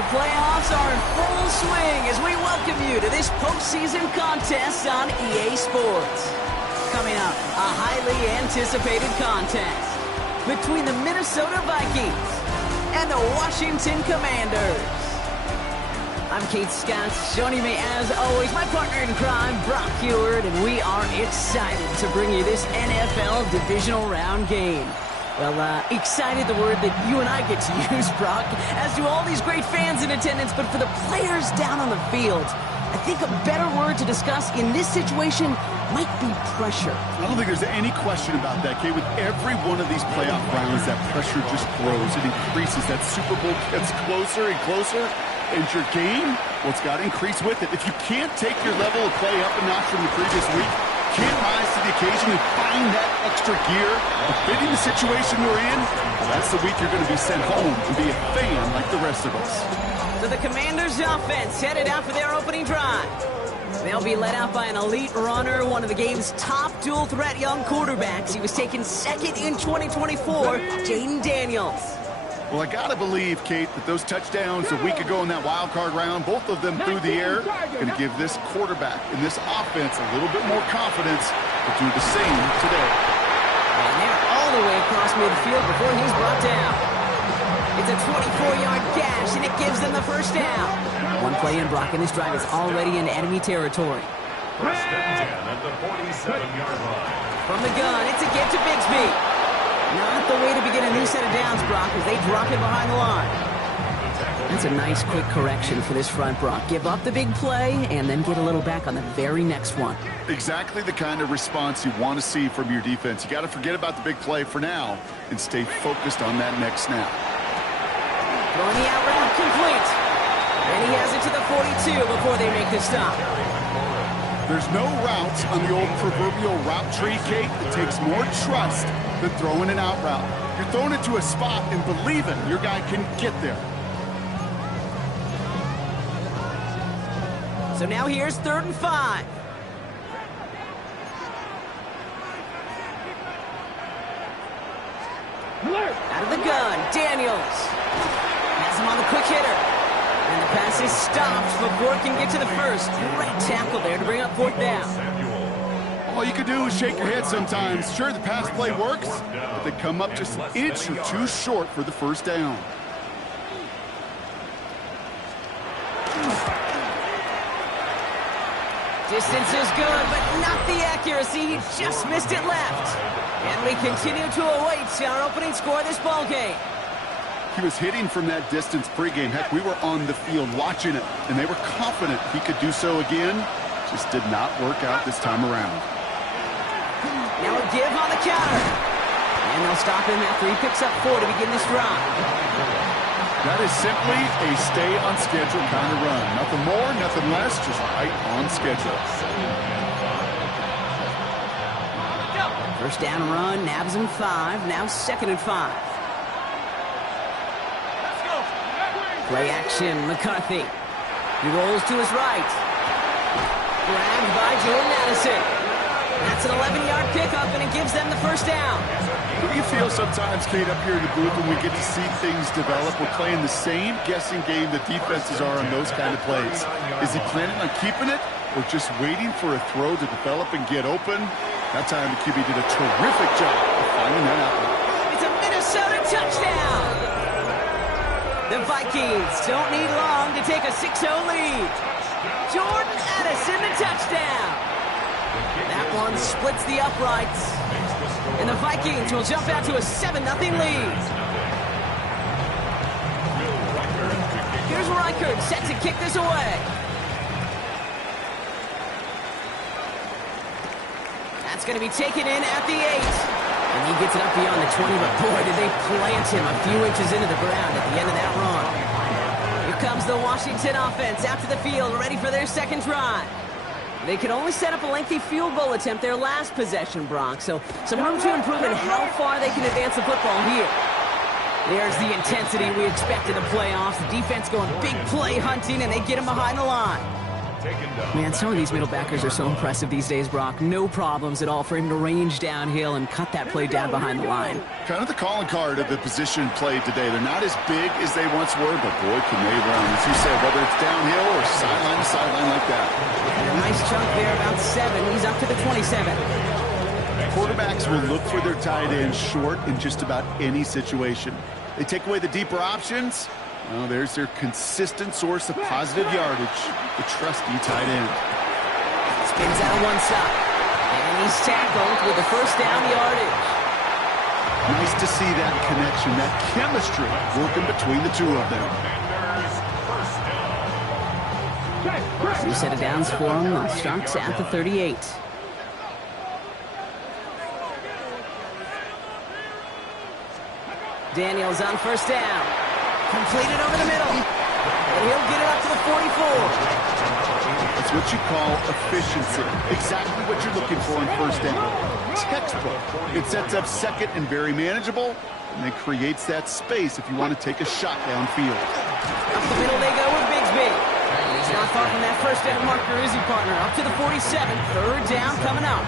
The playoffs are in full swing as we welcome you to this postseason contest on EA Sports. Coming up, a highly anticipated contest between the Minnesota Vikings and the Washington Commanders. I'm Kate Scott. Joining me, as always, my partner in crime, Brock Heward, and we are excited to bring you this NFL divisional round game. Well, excited, the word that you and I get to use, Brock, as do all these great fans in attendance, but for the players down on the field, I think a better word to discuss in this situation might be pressure. I don't think there's any question about that, Kate. With every one of these playoff rounds, that pressure just grows. It increases. That Super Bowl gets closer and closer. And your game, well, it's got to increase with it. If you can't take your level of play up a notch from the previous week, can't rise to the occasion and find that extra gear, fitting the situation we're in, well, that's the week you're going to be sent home and be a fan like the rest of us. So the Commanders' offense headed out for their opening drive. They'll be led out by an elite runner, one of the game's top dual-threat young quarterbacks. He was taken second in 2024, Jaden Daniels. Well, I got to believe, Kate, that those touchdowns a week ago in that wild card round, both of them through the air, going to give this quarterback and this offense a little bit more confidence to do the same today. And they're all the way across midfield before he's brought down. It's a 24-yard gash, and it gives them the first down. One play in, Brock, and this drive is already in enemy territory. First and 10 at the 47-yard line. From the gun, it's a get to Bigsby. Not the way to begin a new set of downs, Brock, as they drop it behind the line. That's a nice quick correction for this front, Brock. Give up the big play and then get a little back on the very next one. Exactly the kind of response you want to see from your defense. You got to forget about the big play for now and stay focused on that next snap. Throwing the out route complete. And he has it to the 42 before they make the stop. There's no route on the old proverbial route tree, Kate, that takes more trust than throwing an out route. You're throwing it to a spot and believing your guy can get there. So now here's 3rd and 5. Out of the gun, Daniels. Has him on the quick hitter. And the pass is stopped before it can get to the first. Great tackle there to bring up 4th down. All you can do is shake your head sometimes. Sure, the pass play works, but they come up just an inch or two short for the first down. Distance is good, but not the accuracy. He just missed it left. And we continue to await our opening score of this ballgame. He was hitting from that distance pregame. Heck, we were on the field watching it, and they were confident he could do so again. Just did not work out this time around. Now a give on the counter. And they'll stop him after he picks up 4 to begin this drive. That is simply a stay on schedule kind of run. Nothing more, nothing less, just right on schedule. First down run, nabs him 5, now 2nd and 5. Play action, McCarthy. He rolls to his right. Grabbed by Jordan Addison. That's an 11-yard pickup, and it gives them the first down. What do you feel sometimes, Kate, up here in the booth when we get to see things develop? We're playing the same guessing game that defenses are on those kind of plays. Is he planning on keeping it or just waiting for a throw to develop and get open? That time the QB did a terrific job of finding that out. It's a Minnesota touchdown. The Vikings don't need long to take a 6-0 lead. Jordan Addison, the touchdown. That one splits the uprights. And the Vikings will jump out to a 7-0 lead. Here's Reichert set to kick this away. That's going to be taken in at the 8. And he gets it up beyond the 20, but boy, did they plant him a few inches into the ground at the end of that run. Here comes the Washington offense out to the field, ready for their second drive. They could only set up a lengthy field goal attempt their last possession, Brock, so some room to improve in how far they can advance the football here. There's the intensity we expect in the playoffs. The defense going big play hunting, and they get him behind the line. taken down. Man, some of these middle backers are so impressive these days, Brock. No problems at all for him to range downhill and cut that play down behind the line. Kind of the calling card of the position played today. They're not as big as they once were, but boy, can they run. As you said, whether it's downhill or sideline to sideline like that. And a nice chunk there, about 7. He's up to the 27. Quarterbacks will look for their tight end short in just about any situation. They take away the deeper options. Well, there's their consistent source of positive yardage, the trusty tight end. Spins out one side. And he's tackled with the first down yardage. Nice to see that connection, that chemistry working between the two of them. New set of downs for him. Starts at the 38. Daniels on first down. Completed over the middle. And he'll get it up to the 44. That's what you call efficiency. Exactly what you're looking for in first down. Textbook. It sets up second and very manageable, and then creates that space if you want to take a shot downfield. Up the middle they go with Bigsby. He's not far from that first down marker, is he, partner? Up to the 47. Third down coming up.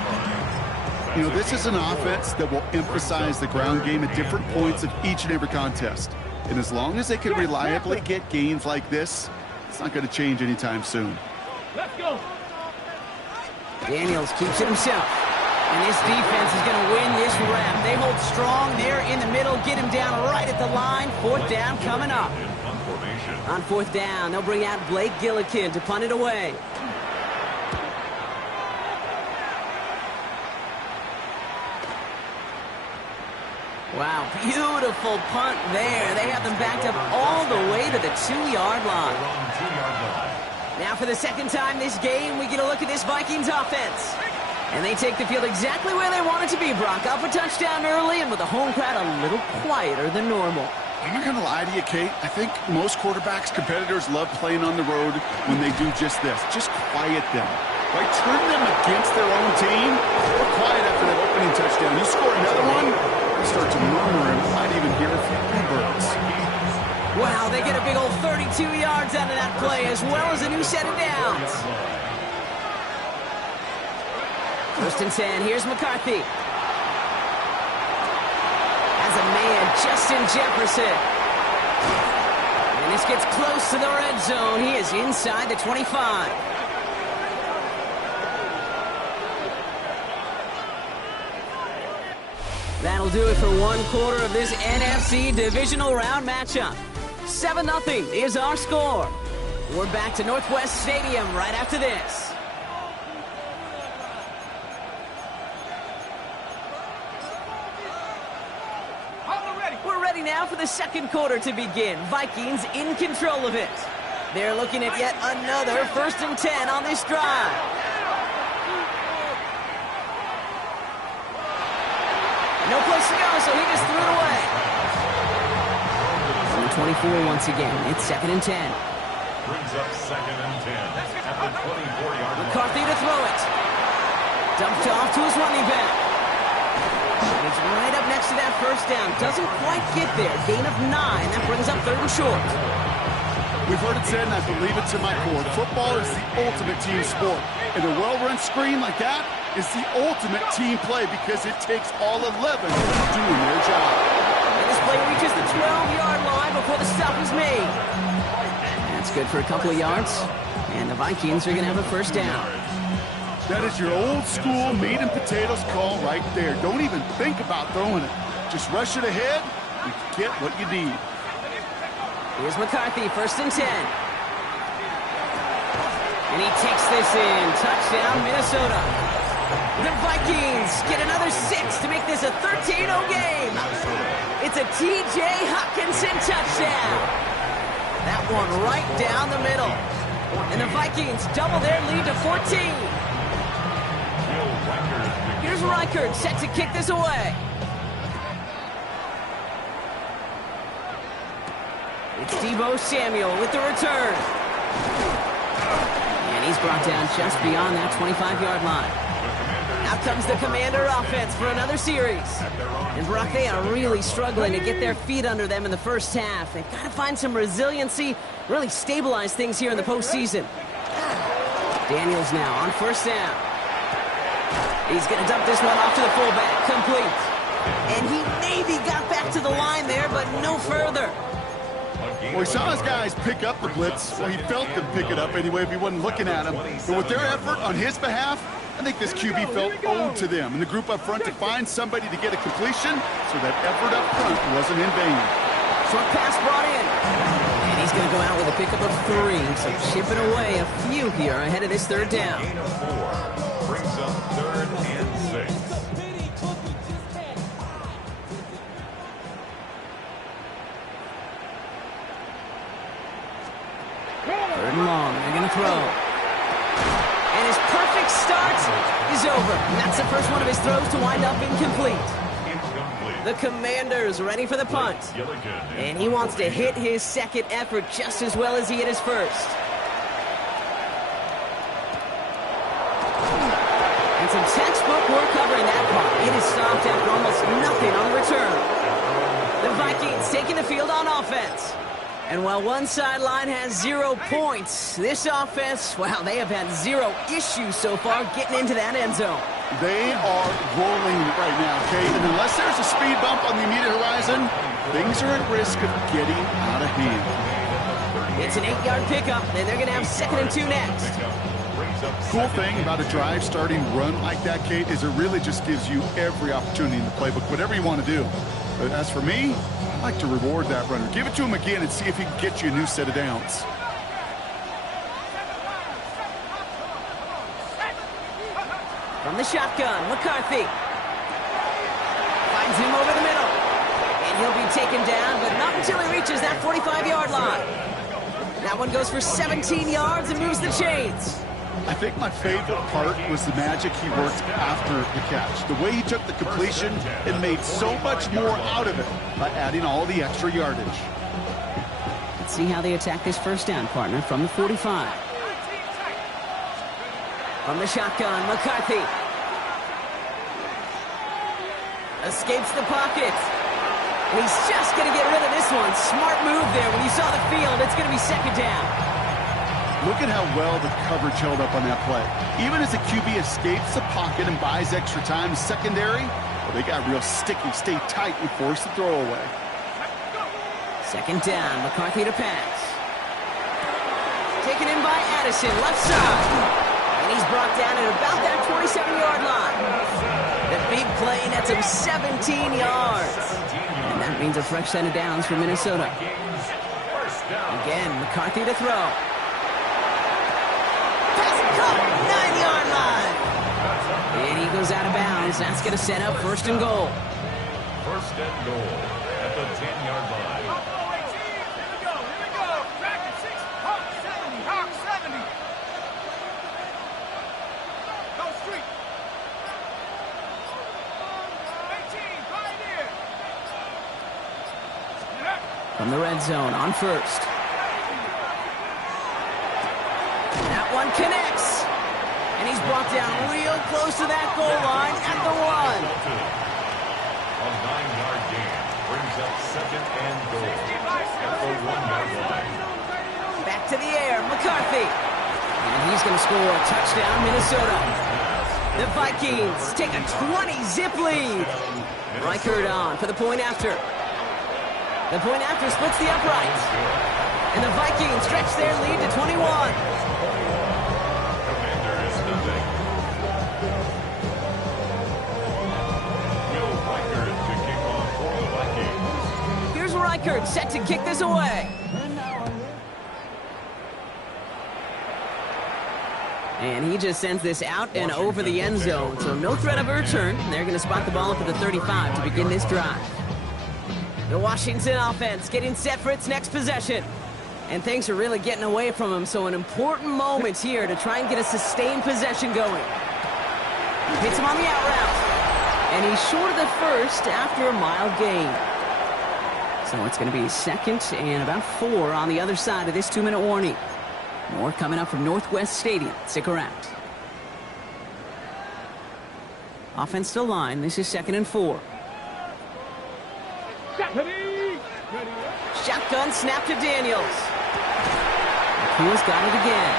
You know, this is an offense that will emphasize the ground game at different points of each and every contest. And as long as they can reliably get gains like this, it's not going to change anytime soon. Let's go. Daniels keeps it himself. And this defense is going to win this rep. They hold strong there in the middle, get him down right at the line. Fourth down coming up. On fourth down, they'll bring out Blake Gillikin to punt it away. Wow, beautiful punt there. They have them backed up all the way to the 2-yard line. Now for the second time this game, we get a look at this Vikings offense. And they take the field exactly where they want it to be, Brock. Up a touchdown early and with the home crowd a little quieter than normal. I'm not going to lie to you, Kate. I think most quarterbacks, competitors love playing on the road when they do just this. Just quiet them. Right? Turn them against their own team. They're quiet after that opening touchdown. You score another one, they start to murmur and might even hear a few birds. Wow, they get a big old 32 yards out of that play as well as a new set of downs. First and 10, here's McCarthy. As a man, Justin Jefferson. And this gets close to the red zone. He is inside the 25. That'll do it for one quarter of this NFC divisional round matchup. 7-0 is our score. We're back to Northwest Stadium right after this. We're ready now for the second quarter to begin. Vikings in control of it. They're looking at yet another 1st and 10 on this drive. No place to go, so he just threw it away. On the 24 once again. It's 2nd and 10. Brings up 2nd and 10 at the 24-yard line. McCarthy to throw it. Dumped off to his running back. It's right up next to that first down. Doesn't quite get there. Gain of 9. That brings up 3rd and short. We've heard it said, and I believe it to my core, football is the ultimate team sport. And a well-run screen like that is the ultimate team play because it takes all 11 doing their job. And this play reaches the 12-yard line before the stop is made. That's good for a couple of yards. And the Vikings are going to have a first down. That is your old-school meat and potatoes call right there. Don't even think about throwing it. Just rush it ahead and get what you need. Here's McCarthy, 1st and 10. And he takes this in. Touchdown, Minnesota. The Vikings get another 6 to make this a 13-0 game. It's a T.J. Hockenson touchdown. That one right down the middle. And the Vikings double their lead to 14. Here's Reichert set to kick this away. It's Deebo Samuel with the return. And he's brought down just beyond that 25-yard line. Out comes the Commander offense for another series. And Brock, they are really struggling to get their feet under them in the first half. They've got to find some resiliency, really stabilize things here in the postseason. Daniels now on first down. He's going to dump this one off to the fullback. Complete. And he maybe got back to the line there, but no further. Well, he saw his guys pick up the blitz. Well, he felt them pick it up anyway if he wasn't looking at him. But with their effort on his behalf, I think this QB felt owed to them. And the group up front to find somebody to get a completion, so that effort up front wasn't in vain. Short pass brought in. And he's going to go out with a pickup of 3. So chipping away a few here ahead of this third down. Gain of 4 brings up 3rd and 6. Third and long. They're going to throw. And his perfect start is over. And that's the first one of his throws to wind up incomplete. The Commanders ready for the punt. And he wants to hit his second effort just as well as he hit his first. And some textbook work covering that punt. It is stopped after almost nothing on the return. The Vikings taking the field on offense. And while one sideline has 0 points, this offense, well, they have had 0 issues so far getting into that end zone. They are rolling right now, Kate, and unless there's a speed bump on the immediate horizon, things are at risk of getting out of hand. It's an 8-yard pickup, and they're going to have 2nd and 2 next. Cool thing about a drive starting run like that, Kate, is it really just gives you every opportunity in the playbook, whatever you want to do. But as for me, I like to reward that runner. Give it to him again and see if he can get you a new set of downs. From the shotgun, McCarthy. Finds him over the middle. And he'll be taken down, but not until he reaches that 45-yard line. That one goes for 17 yards and moves the chains. I think my favorite part was the magic he worked after the catch. The way he took the completion and made so much more out of it by adding all the extra yardage. Let's see how they attack this first down, partner, from the 45. From the shotgun, McCarthy. Escapes the pocket. And he's just going to get rid of this one. Smart move there. When you saw the field, it's going to be 2nd down. Look at how well the coverage held up on that play. Even as the QB escapes the pocket and buys extra time, secondary, well, they got real sticky, stay tight, and force the throw away. 2nd down, McCarthy to pass. Taken in by Addison, left side. And he's brought down at about that 27-yard line. The big play nets him 17 yards. And that means a fresh set of downs for Minnesota. Again, McCarthy to throw. Pass caught, 9-yard line. And he goes out of bounds. That's going to set up 1st and goal. 1st and goal at the 10-yard line. From the red zone on 1st. That one connects. And he's brought down real close to that goal line at the 1. A 9-yard gain brings up 2nd and goal at the 1-yard line. Back to the air, McCarthy. And he's going to score a touchdown, Minnesota. The Vikings take a 20-zip lead. Reichert on for the point after. The point after splits the uprights. And the Vikings stretch their lead to 21. Commanders nothing. Will Reichert to kick off for the Vikings. Here's Reichert set to kick this away. And he just sends this out and over the end zone. So no threat of a return. They're going to spot the ball up at the 35 to begin this drive. The Washington offense getting set for its next possession. And things are really getting away from him, so an important moment here to try and get a sustained possession going. Hits him on the out route. And he's short of the first after a mild gain. So it's going to be 2nd and about 4 on the other side of this 2-minute warning. More coming up from Northwest Stadium. Stick around. Offense still line. This is 2nd and 4. Shotgun snap to Daniels. McCool's got it again.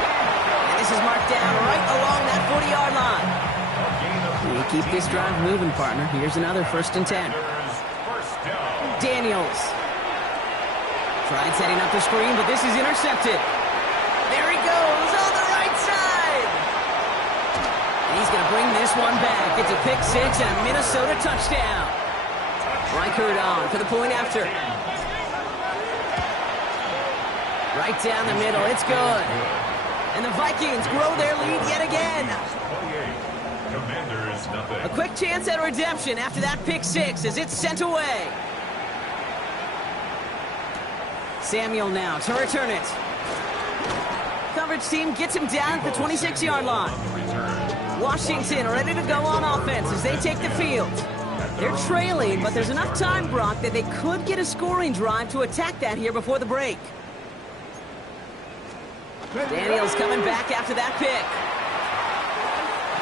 And This is marked down right along that 40-yard line. You keep this drive moving, partner. Here's another 1st and 10. Daniels. Tried setting up the screen, but this is intercepted. There he goes on the right side. And he's going to bring this one back. It's a pick 6 and a Minnesota touchdown. Reichert on for the point after. Right down the middle. It's good. And the Vikings grow their lead yet again. Commanders, nothing. A quick chance at redemption after that pick 6 as it's sent away. Samuel now to return it. Coverage team gets him down at the 26-yard line. Washington ready to go on offense as they take the field. They're trailing, but there's enough time, Brock, that they could get a scoring drive to attack that here before the break. Daniels coming back after that pick.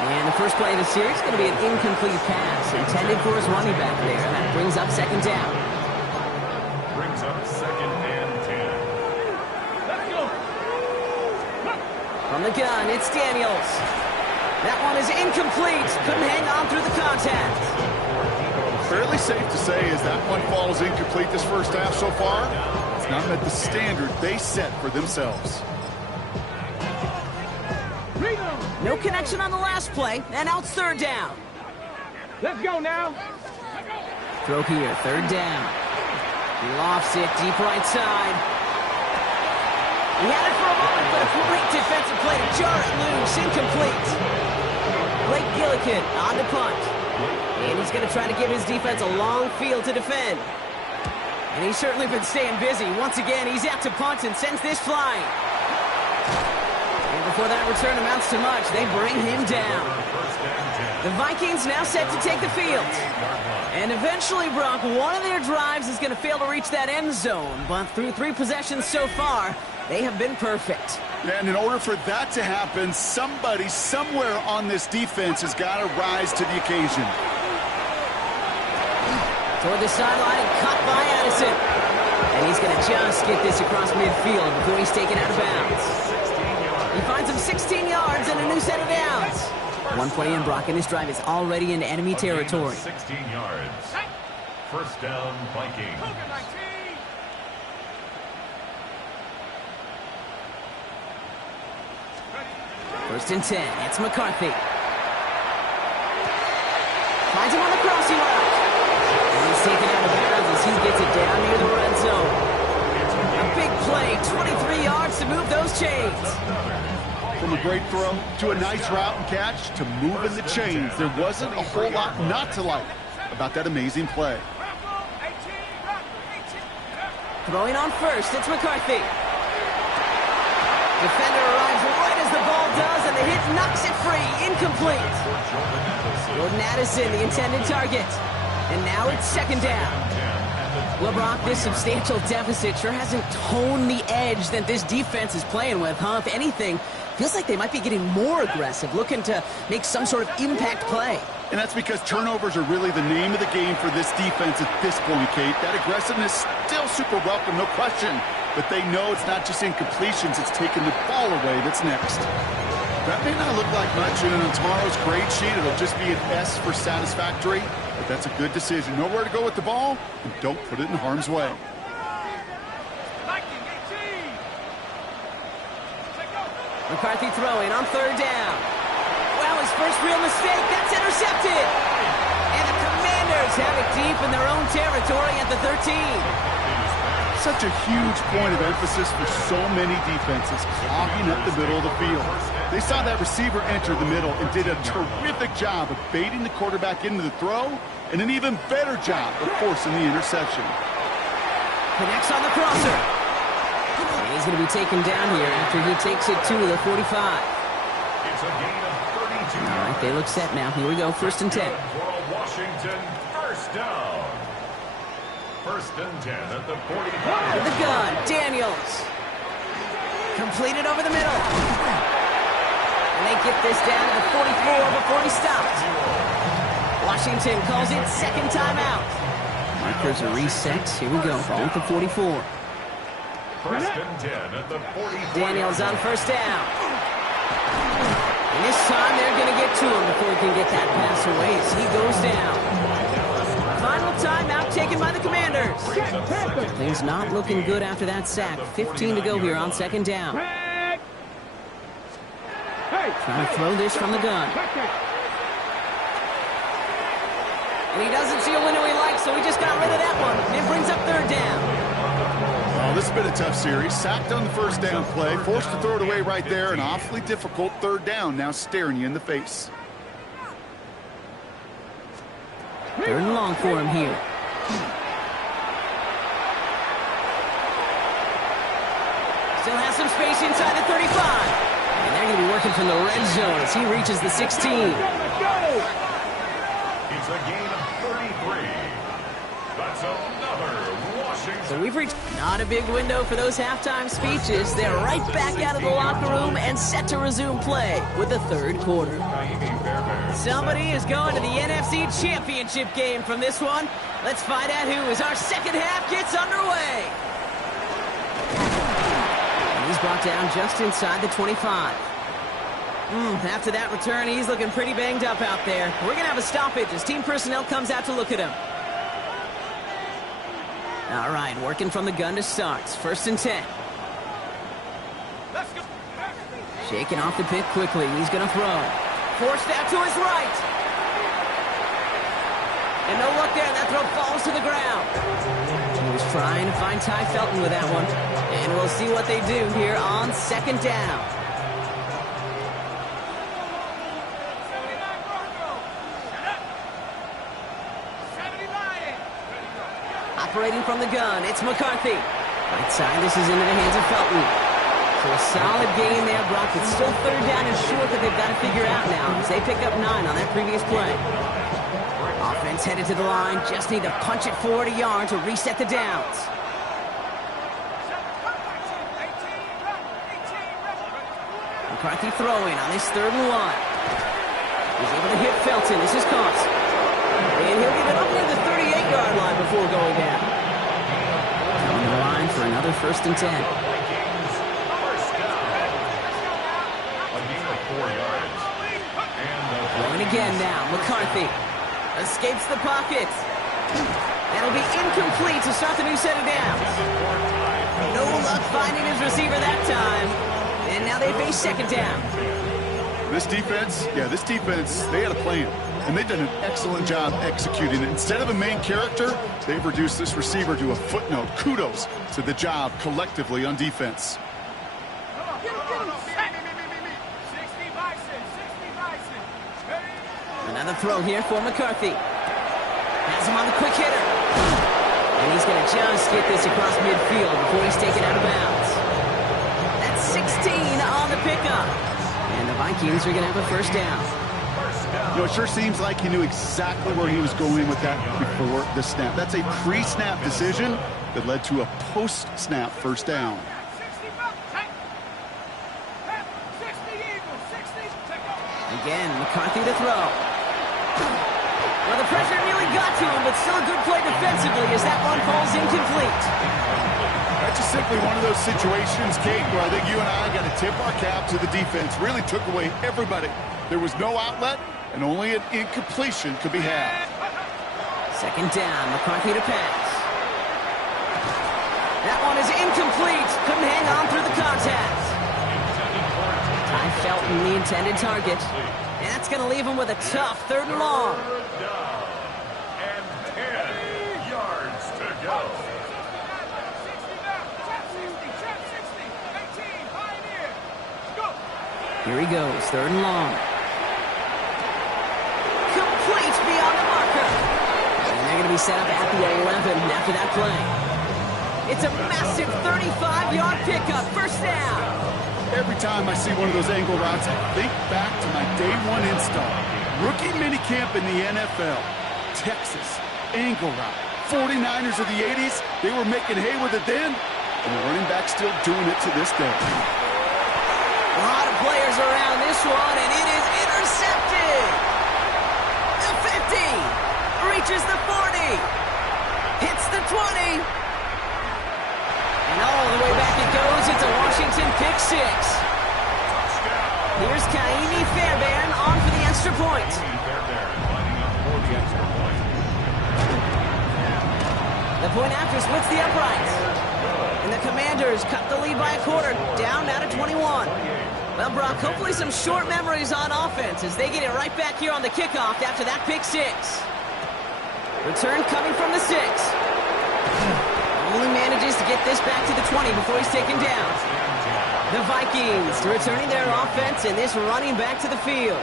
And the first play of the series is going to be an incomplete pass intended for his running back there. That brings up 2nd down. Brings up 2nd and 10. From the gun, it's Daniels. That one is incomplete. Couldn't hang on through the contact. Fairly safe to say as that one falls incomplete this first half so far. It's not met the standard they set for themselves. No connection on the last play, and now it's 3rd down. Let's go now. Throw here, 3rd down. He lofts it deep right side. He had it for a moment, but a great defensive play to jar it loose, incomplete. Blake Gillikin on the punt. And he's going to try to give his defense a long field to defend. And he's certainly been staying busy. Once again, he's out to punt and sends this flying. And before that return amounts to much, they bring him down. The Vikings now set to take the field. And eventually, Brock, one of their drives is going to fail to reach that end zone. But through 3 possessions so far, they have been perfect. And in order for that to happen, somebody somewhere on this defense has got to rise to the occasion. Toward the sideline and caught by Addison. And he's going to just get this across midfield before he's taken out of bounds. He finds him 16 yards and a new set of downs. One play in, Brock, and this drive is already in enemy territory. 16 yards. 1st down, Vikings. First and 10. It's McCarthy. Finds him on the crossing route. And he's taken out of bounds as he gets it down near the red zone. A big play, 23 yards to move those chains. From a great throw to a nice route and catch to moving the chains, there wasn't a whole lot not to like about that amazing play. Throwing on first, it's McCarthy. Defender arrives right as the ball does, and the hit knocks it free. Incomplete. Jordan Addison, the intended target. And now it's 2nd down. Well, Brock, this substantial deficit sure hasn't toned the edge that this defense is playing with, huh? If anything, feels like they might be getting more aggressive, looking to make some sort of impact play. And that's because turnovers are really the name of the game for this defense at this point, Kate. That aggressiveness still super welcome, no question. But they know it's not just incompletions, it's taking the ball away that's next. That may not look like much, and on tomorrow's grade sheet, it'll just be an S for satisfactory. But that's a good decision. Know where to go with the ball, and don't put it in harm's way. McCarthy throwing on 3rd down. Well, his first real mistake, that's intercepted. And the Commanders have it deep in their own territory at the 13. Such a huge point of emphasis for so many defenses, clogging up the middle of the field. They saw that receiver enter the middle and did a terrific job of baiting the quarterback into the throw, and an even better job of forcing the interception. Connects on the crosser. And he's going to be taken down here after he takes it to the 45. It's a gain of 32. All right, they look set now. Here we go, 1st and 10. Washington, 1st down. 1st and 10 at the 45. The gun, Daniels. Completed over the middle. And they get this down to the 44 before he stopped. Washington calls it 2nd timeout. Markers are reset. Here we go, ball at the 44. 1st and 10 at the 44. Daniels on 1st down. And this time they're going to get to him before he can get that pass away as he goes down. Final timeout taken by the Commanders. Things not looking good after that sack. 15 to go here on second down. Trying to throw this from the gun. And he doesn't see a window he likes, so he just got rid of that one. It brings up third down. Oh, this has been a tough series. Sacked on the first down play, forced to throw it away right there. An awfully difficult third down now staring you in the face. Third and long for him here. Still has some space inside the 35. And they're going to be working from the red zone as he reaches the 16. It's a gain of 33. That's another Washington. So we've reached not a big window for those halftime speeches. They're right back out of the locker room and set to resume play with the third quarter. Somebody is going to the NFC Championship game from this one. Let's find out who as our second half gets underway. And he's brought down just inside the 25. After that return, he's looking pretty banged up out there. We're going to have a stoppage as team personnel comes out to look at him. All right, working from the gun to start. First and 10. Shaking off the pick quickly. He's going to throw. Forced out to his right. And no luck there. That throw falls to the ground. He was trying to find Ty Felton with that one. And we'll see what they do here on second down. Operating from the gun, it's McCarthy. Right side, this is into the hands of Felton. So a solid gain there, Brock. It's still third down and short that they've got to figure out now as they pick up 9 on that previous play. Offense headed to the line. Just need to punch it forward a yard to reset the downs. McCarthy throwing on this third and 1. He's able to hit Felton. This is caught. And he'll get it up near the 38-yard line before going down. On the line for another first and 10. Going again now. McCarthy escapes the pocket. That'll be incomplete to start the new set of downs. No luck finding his receiver that time. And now they face second down. This defense, they had a plan. And they've done an excellent job executing it. Instead of a main character, they've reduced this receiver to a footnote. Kudos to the job collectively on defense. Another throw here for McCarthy. Has him on the quick hitter. And he's going to just get this across midfield before he's taken out of bounds. That's 16 on the pickup. And the Vikings are going to have a first down. You know, it sure seems like he knew exactly where he was going with that before the snap. That's a pre-snap decision that led to a post-snap first down. Again, McCarthy to throw. Well, the pressure nearly got to him, but still a good play defensively as that one falls incomplete. That's just simply one of those situations, Kate, where I think you and I got to tip our cap to the defense. Really took away everybody. There was no outlet, and only an incompletion could be had. Second down, McCarthy to pass. That one is incomplete. Couldn't hang on through the contact. Ty Felton, the intended target. And that's going to leave him with a tough third and long. And 10 yards to go. Here he goes, third and long. Complete beyond the marker. And they're going to be set up at the 11 after that play. It's a massive 35-yard pickup, first down. Every time I see one of those angle routes, I think back to my day one install. Rookie minicamp in the NFL. Texas, angle route. 49ers of the 80s, they were making hay with it then, and the running back's still doing it to this day. A lot of players around this one, and it is intercepted. The 50 reaches the 40, hits the 20, and all the way back it goes. It's a Washington pick six. Touchdown, Here's Kaimi Fairbairn on for the extra point. Fairbairn lining up for the extra point. The point after splits the uprights. And the Commanders cut the lead by a quarter, down now to 21. Well, Brock, hopefully some short memories on offense as they get it right back here on the kickoff after that pick six. Return coming from the 6. Only manages to get this back to the 20 before he's taken down. The Vikings returning their offense and this running back to the field.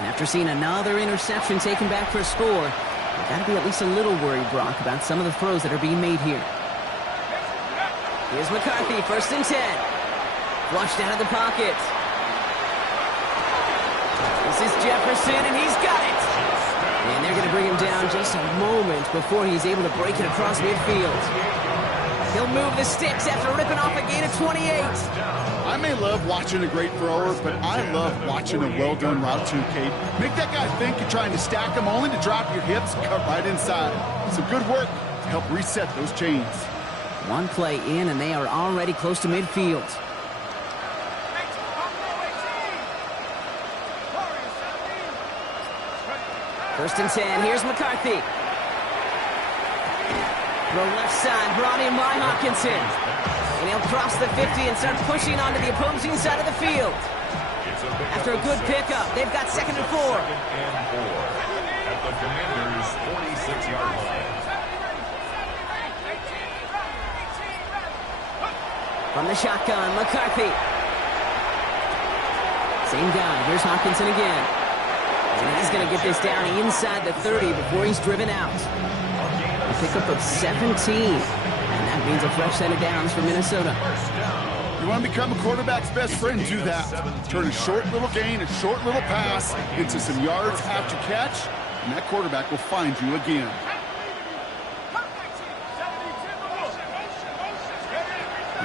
And after seeing another interception taken back for a score, you've got to be at least a little worried, Brock, about some of the throws that are being made here. Here's McCarthy, 1st and 10. Flushed out of the pocket. This is Jefferson, and he's got it. And they're going to bring him down just a moment before he's able to break it across midfield. He'll move the sticks after ripping off a gain of 28. I may love watching a great thrower, but I love watching a well-done route too, Kate. Make that guy think you're trying to stack him only to drop your hips, cut right inside. Some good work to help reset those chains. One play in, and they are already close to midfield. First and 10, here's McCarthy. Throw left side, brought in by Hawkinson. And he'll cross the 50 and start pushing onto the opposing side of the field. After a good pickup, they've got 2nd and 4. Second and 4 at the Commanders' 46-yard line. From the shotgun, McCarthy. Same guy, here's Hawkinson again. And he's going to get this down inside the 30 before he's driven out. A pickup of 17. And that means a fresh set of downs for Minnesota. You want to become a quarterback's best friend, do that. Turn a short little gain, a short little pass into some yards after catch, and that quarterback will find you again.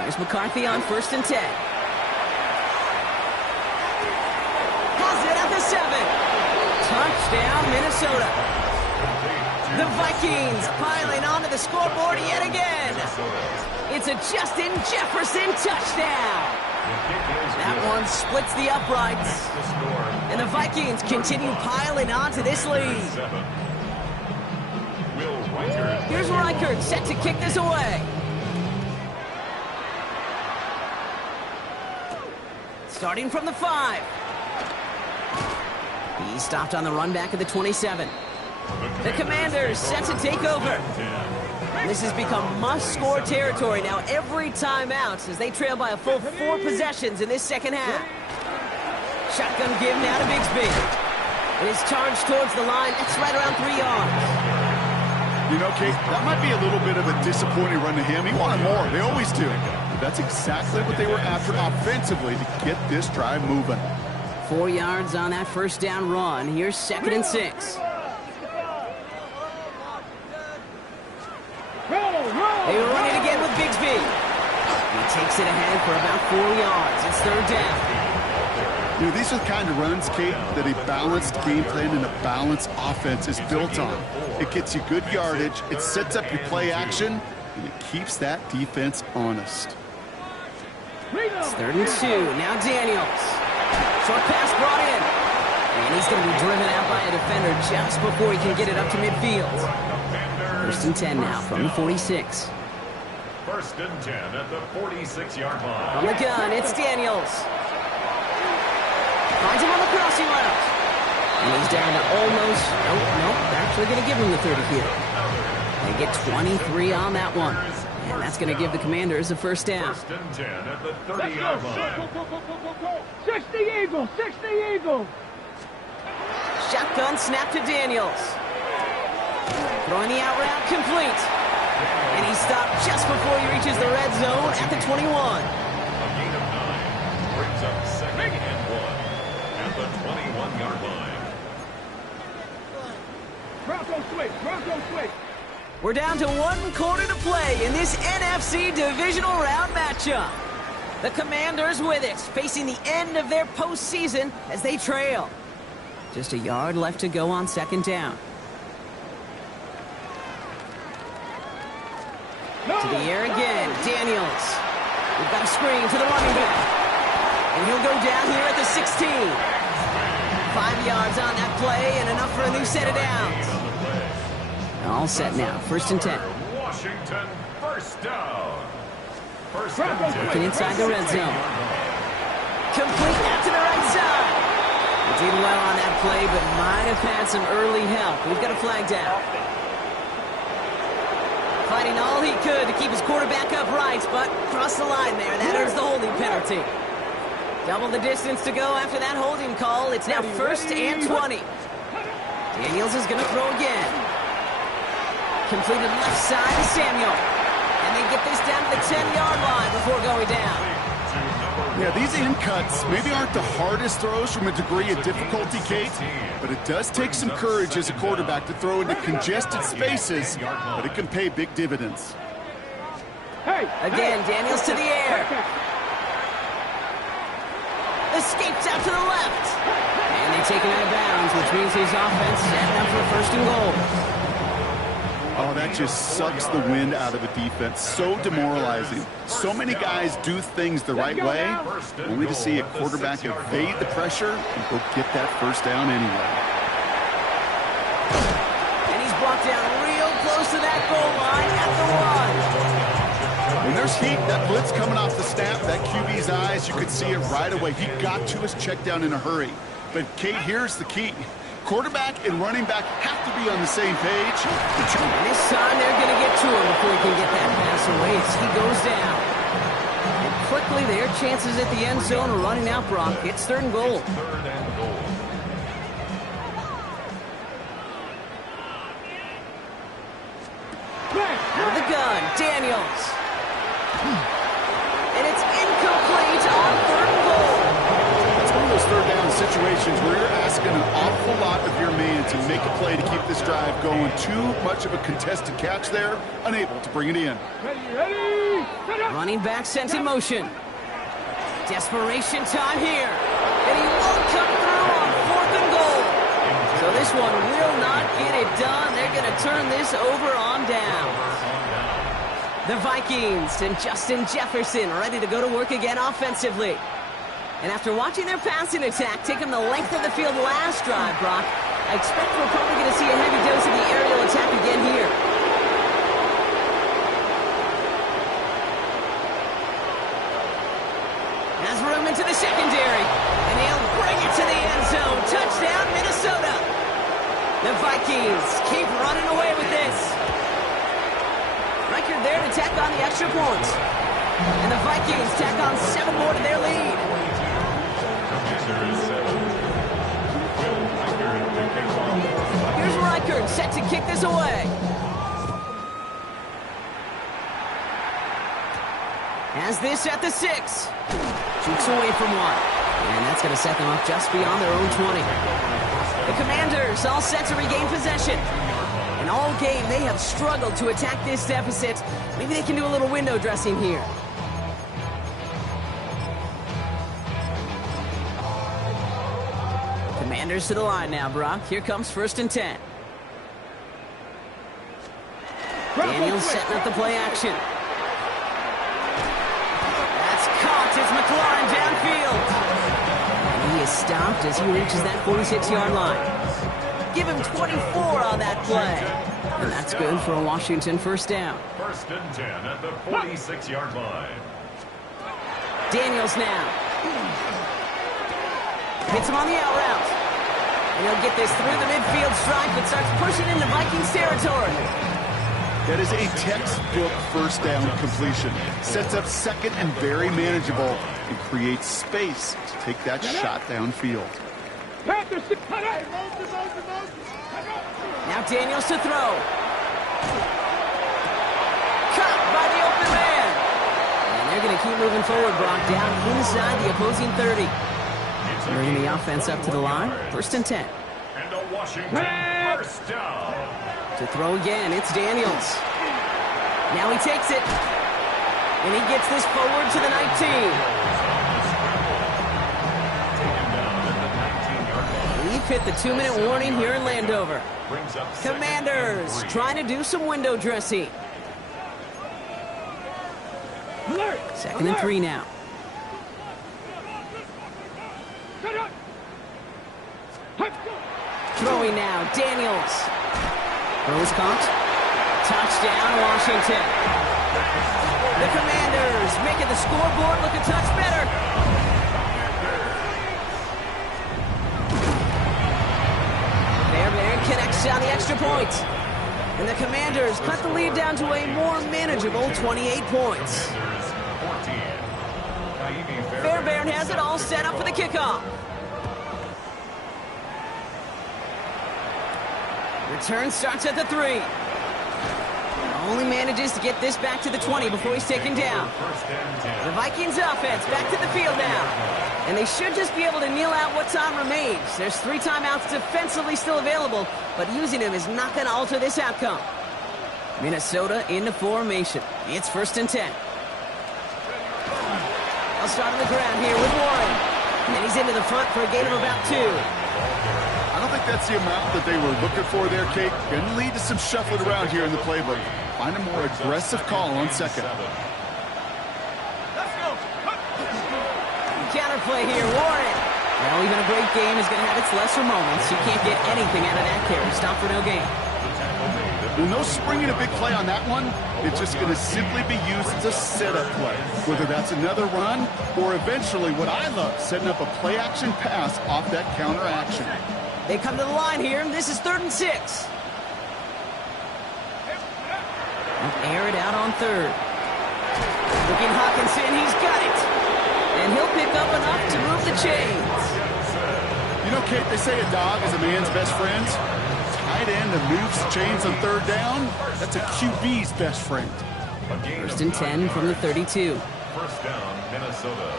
Here's McCarthy on 1st and 10. Has it at the 7. Touchdown, Minnesota. The Vikings piling onto the scoreboard yet again. It's a Justin Jefferson touchdown. That one splits the uprights. And the Vikings continue piling onto this lead. Here's Reichert set to kick this away. Starting from the 5. He stopped on the run back at the 27. The Commanders set to take over. And this has become must-score territory now every time out as they trail by a full 4 possessions in this second half. Shotgun give now to Bigsby. It is charged towards the line. It's right around 3 yards. You know, Kate, that might be a little bit of a disappointing run to him. He wanted more. They always do. But that's exactly what they were after offensively to get this drive moving. 4 yards on that first down run. Here's 2nd and 6. They run it again with Bigsby. He takes it ahead for about 4 yards. It's 3rd down. You know, these are the kind of runs, Kate, that a balanced game plan and a balanced offense is built on. It gets you good yardage, it sets up your play action, and it keeps that defense honest. It's 3rd and 2. Now Daniels. Short pass brought in. And he's going to be driven out by a defender just before he can get it up to midfield. 1st and 10 now from the 46. 1st and 10 at the 46-yard line. From the gun, it's Daniels. Finds him on the crossing route. And he's down to almost... Nope, they're actually going to give him the 30 here. They get 23 on that one. And that's going to give the Commanders a 1st down. 1st and 10 at the 30-yard line. 60 Eagles, 60 Eagles. Shotgun snap to Daniels. Throwing the out route complete. And he stopped just before he reaches the red zone at the 21. A gain of 9 brings up 2nd and 1 at the 21-yard line. Bronco switch. We're down to 1 quarter to play in this NFC divisional round matchup. The Commanders with it, facing the end of their postseason as they trail. Just a yard left to go on 2nd down. To the air again, Daniels. We've got a screen to the running back. And he'll go down here at the 16. 5 yards on that play and enough for a new set of downs. All set now. 1st and 10. Washington, first down. First and 10. Looking inside the red zone. Complete out to the right side. He did well on that play, but might have had some early help. We've got a flag down. Fighting all he could to keep his quarterback upright, but crossed the line there. That earns the holding penalty. Double the distance to go after that holding call. It's now 1st and 20. Daniels is going to throw again. Completed left side to Samuel. And they get this down to the 10-yard line before going down. Yeah, these in cuts maybe aren't the hardest throws from a degree of difficulty, Kate, but it does take some courage as a quarterback to throw into congested spaces, but it can pay big dividends. Again, Daniels to the air. Escapes out to the left. And they take him out of bounds, which means his offense setting up for a 1st and goal. Oh, that just sucks the wind out of a defense. So demoralizing. So many guys do things the right way, only to see a quarterback evade the pressure and go get that 1st down anyway. And he's brought down real close to that goal line at the 1. When there's heat, that blitz coming off the snap, that QB's eyes, you could see it right away. He got to his check down in a hurry. But, Kate, here's the key. Quarterback and running back have to be on the same page. And this time they're going to get to him before he can get that pass away as he goes down. And quickly their chances at the end zone are running out, Brock. It's 3rd and goal. 3rd and goal. Out of the gun, Daniels. And it's incomplete on 3rd and goal. It's one of those 3rd down situations where you're asking an awful lot of your man to make a play to keep this drive going. Too much of a contested catch there, unable to bring it in. Running back sent in motion. Desperation time here. And he won't come through on 4th and goal. So this one will not get it done. They're going to turn this over on down. The Vikings and Justin Jefferson ready to go to work again offensively. And after watching their passing attack take them the length of the field last drive, Brock, I expect we're probably going to see a heavy dose of the aerial attack again here. Has room into the secondary. And he'll bring it to the end zone. Touchdown, Minnesota. The Vikings keep running away with this. Reichard there to tack on the extra points. And the Vikings tack on 7 more to their lead. Here's Reichard set to kick this away. Has this at the 6. Shoots away from 1. And that's going to set them up just beyond their own 20. The Commanders all set to regain possession. And all game, they have struggled to attack this deficit. Maybe they can do a little window dressing here. Commanders to the line now, Brock. Here comes 1st and 10. Daniels setting up the play action. That's caught. It's McLaurin downfield. And he is stopped as he reaches that 46-yard line. Give him 24 on that play. And that's good for a Washington 1st down. 1st and 10 at the 46-yard line. Daniels now. Hits him on the out route. And he'll get this through the midfield stripe and starts pushing into Vikings territory. That is a textbook 1st down completion. Sets up 2nd and very manageable and creates space to take that shot downfield. Now Daniels to throw. Caught by the open man. And they're going to keep moving forward, Brock, down inside the opposing 30. Bringing the offense up to the line. 1st and 10. And a Washington 1st down. To throw again, it's Daniels. Now he takes it. And he gets this forward to the 19. We've hit the 2-minute warning here in Landover. Commanders trying to do some window dressing. 2nd and 3 now. Throwing now, Daniels. Throw is caught. Touchdown, Washington. The Commanders making the scoreboard look a touch better. Fairbairn connects on the extra point. And the Commanders cut the lead down to a more manageable 28 points. Fairbairn has it all set up for the kickoff. Return starts at the 3. Only manages to get this back to the 20 before he's taken down. The Vikings offense back to the field now. And they should just be able to kneel out what time remains. There's 3 timeouts defensively still available, but using them is not going to alter this outcome. Minnesota into formation. It's 1st and 10. I'll start on the ground here with Warren. And he's into the front for a gain of about 2. I don't think that's the amount that they were looking for there, Kate. Going to lead to some shuffling around here in the playbook. Find a more aggressive call on second. Counterplay here, Warren. Well, even a great game is going to have its lesser moments. You can't get anything out of that carry. Stop for no gain. Well, no springing a big play on that one. It's just going to simply be used as a setup play. Whether that's another run or eventually what I love, setting up a play-action pass off that counter action. They come to the line here, and this is 3rd and 6. Air it out on 3rd. Looking Hawkinson, he's got it. And he'll pick up enough to move the chains. You know, Kate, they say a dog is a man's best friend. Tight end that moves the chains on 3rd down, that's a QB's best friend. 1st and 10 from the 32. 1st down, Minnesota.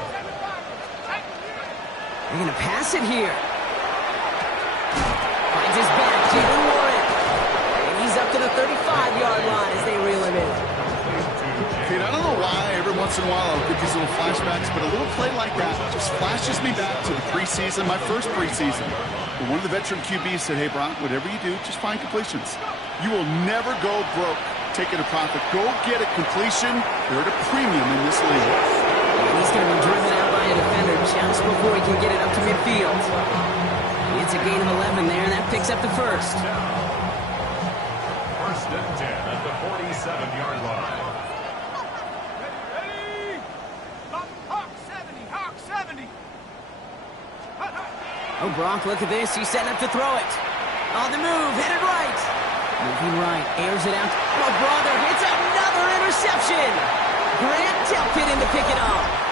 They're going to pass it here. Finds his back, Jalen Warren. And he's up to the 35-yard line as they reel him in. Kate, I don't know why every once in a while I'll get these little flashbacks, but a little play like that just flashes me back to the preseason, my first preseason. But one of the veteran QBs said, hey, Brock, whatever you do, just find completions. You will never go broke taking a profit. Go get a completion. They're at a premium in this league. And he's going to be driven out by a defender just before he can get it up to midfield. It's a gain of 11 there, and that picks up the 1st. 1st and 10 at the 47-yard line. Oh, Brock, look at this. He's setting up to throw it. On the move, headed right. Moving right, airs it out. Oh, brother, it's another interception. Grant Delpit in to pick it off.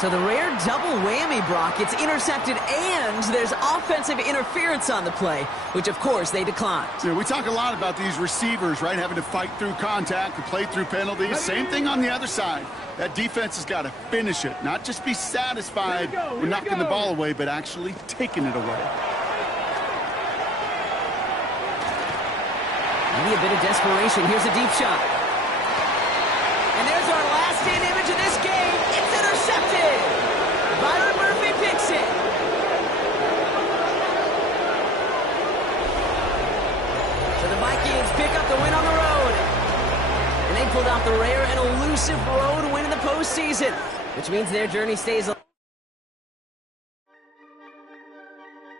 So the rare double whammy, Brock. It's intercepted and there's offensive interference on the play, which, of course, they declined. Yeah, we talk a lot about these receivers, right, having to fight through contact and play through penalties. Same thing on the other side. That defense has got to finish it, not just be satisfied with knocking the ball away, but actually taking it away. Maybe a bit of desperation. Here's a deep shot. And there's our last-in image of this game. It's intercepted. Byron Murphy picks it. So the Vikings pick up the win on the road. And they pulled out the rare and elusive road win in the postseason, which means their journey stays